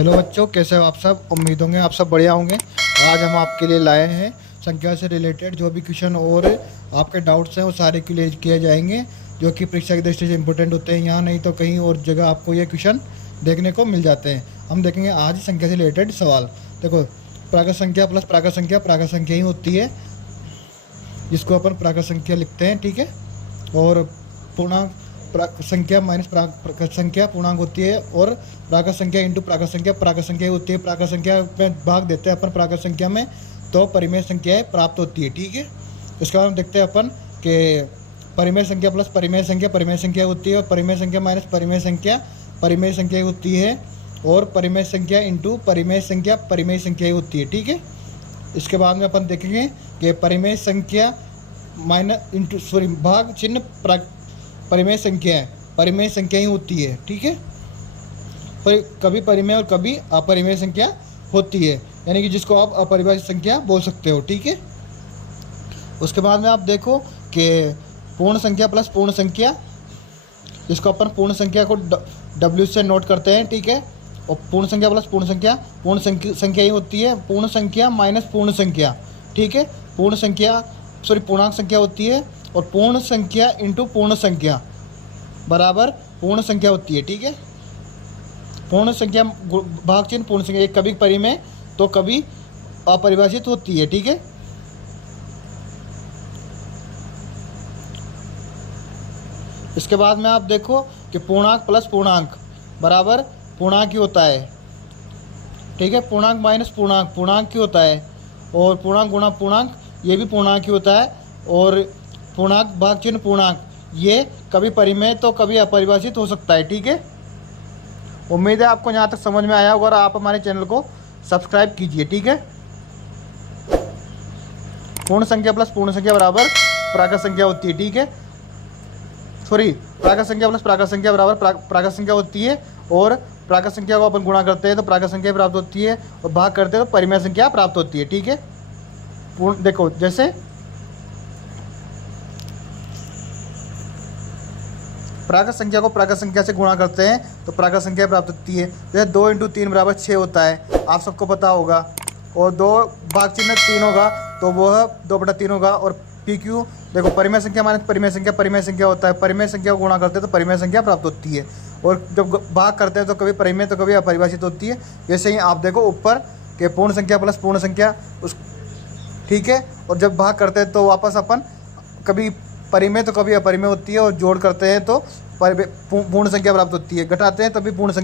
Hello बच्चों, कैसे हो आप सब। उम्मीद होंगे आप सब बढ़िया होंगे। आज हम आपके लिए लाए हैं संख्या से रिलेटेड जो भी क्वेश्चन और आपके डाउट्स हैं वो सारे क्लियर किए जाएंगे, जो कि परीक्षा की दृष्टि से इंपॉर्टेंट होते हैं। यहाँ नहीं तो कहीं और जगह आपको ये क्वेश्चन देखने को मिल जाते हैं। हम देखेंगे आज संख्या से रिलेटेड सवाल। देखो, प्राकृत संख्या प्लस प्राकृत संख्या ही होती है, जिसको अपन प्राकृत संख्या लिखते हैं, ठीक है। और पूर्णांक संख्या माइनस प्राकृत संख्या पूर्णांक होती है, और प्राकृत संख्या इंटू प्राकृत संख्या होती है। प्राकृत संख्या में भाग देते हैं अपन प्राकृत संख्या में, तो परिमेय संख्याएं प्राप्त होती है, ठीक है। इसके बाद हम देखते हैं अपन कि परिमेय संख्या प्लस परिमेय संख्या होती है, और परिमेय संख्या माइनस परिमेय संख्या होती है, और परिमेय संख्या इंटू परिमेय संख्या होती है, ठीक है। इसके बाद में अपन देखेंगे कि परिमेय संख्या माइनस इंटू भाग चिन्ह परिमेय संख्या ही होती है, ठीक है। पर कभी परिमेय और कभी अपरिमेय संख्या होती है, यानी कि जिसको आप अपरिभाषित संख्या बोल सकते हो, ठीक है। उसके बाद में आप देखो कि पूर्ण संख्या प्लस पूर्ण संख्या, जिसको अपन पूर्ण संख्या को W से नोट करते हैं, ठीक है। और पूर्ण संख्या प्लस पूर्ण संख्या ही होती है। पूर्ण संख्या माइनस पूर्ण संख्या, ठीक है। पूर्णांक संख्या होती है, और पूर्ण संख्या इंटू पूर्ण संख्या बराबर पूर्ण संख्या होती है, ठीक है। पूर्ण संख्या भाग चिन्ह पूर्ण संख्या, एक कभी परिमेय तो कभी अपरिभाषित होती है, ठीक है। इसके बाद में आप देखो कि पूर्णांक प्लस पूर्णांक बराबर पूर्णांक ही होता है, ठीक है। पूर्णांक माइनस पूर्णांक ही होता है, और पूर्णांक गुणा पूर्णांक ये भी पूर्णांक ही होता है, और पूर्णांक भाग चिन्ह पूर्णांक ये कभी परिमेय तो कभी अपरिभाषित हो सकता है, ठीक है। उम्मीद है आपको यहाँ तक समझ में आया होगा, और आप हमारे चैनल को सब्सक्राइब कीजिए, ठीक है। पूर्ण संख्या प्लस पूर्ण संख्या बराबर प्राकृत संख्या होती है, ठीक है। प्राकृत संख्या प्लस प्राकृत संख्या बराबर प्राकृत संख्या होती है, और प्राकृत संख्या को अपन गुणा करते हैं तो प्राकृत संख्या प्राप्त होती है, और भाग करते हैं तो परिमेय संख्या प्राप्त होती है, ठीक है। देखो, जैसे प्राकृत संख्या को प्राकृत संख्या से गुणा करते हैं तो प्राकृत संख्या प्राप्त होती है। जैसे 2 × 3 बराबर 6 होता है, आप सबको पता होगा। और 2 भाग चिन्ह 3 होगा तो वह 2/3 होगा। और PQ देखो, परिमेय संख्या माइनस परिमेय संख्या होता है। परिमेय संख्या को गुणा करते हैं तो परिमेय संख्या प्राप्त होती है, और जब भाग करते हैं तो कभी परिमेय तो कभी अपरिभाषित होती है। जैसे ही आप देखो ऊपर के पूर्ण संख्या प्लस पूर्ण संख्या ठीक है। और जब भाग करते हैं तो वापस अपन कभी परिमेय तो कभी अपरिमेय होती है, और जोड़ करते हैं तो पूर्ण संख्या प्राप्त होती है। घटाते हैं तभी पूर्ण संख्या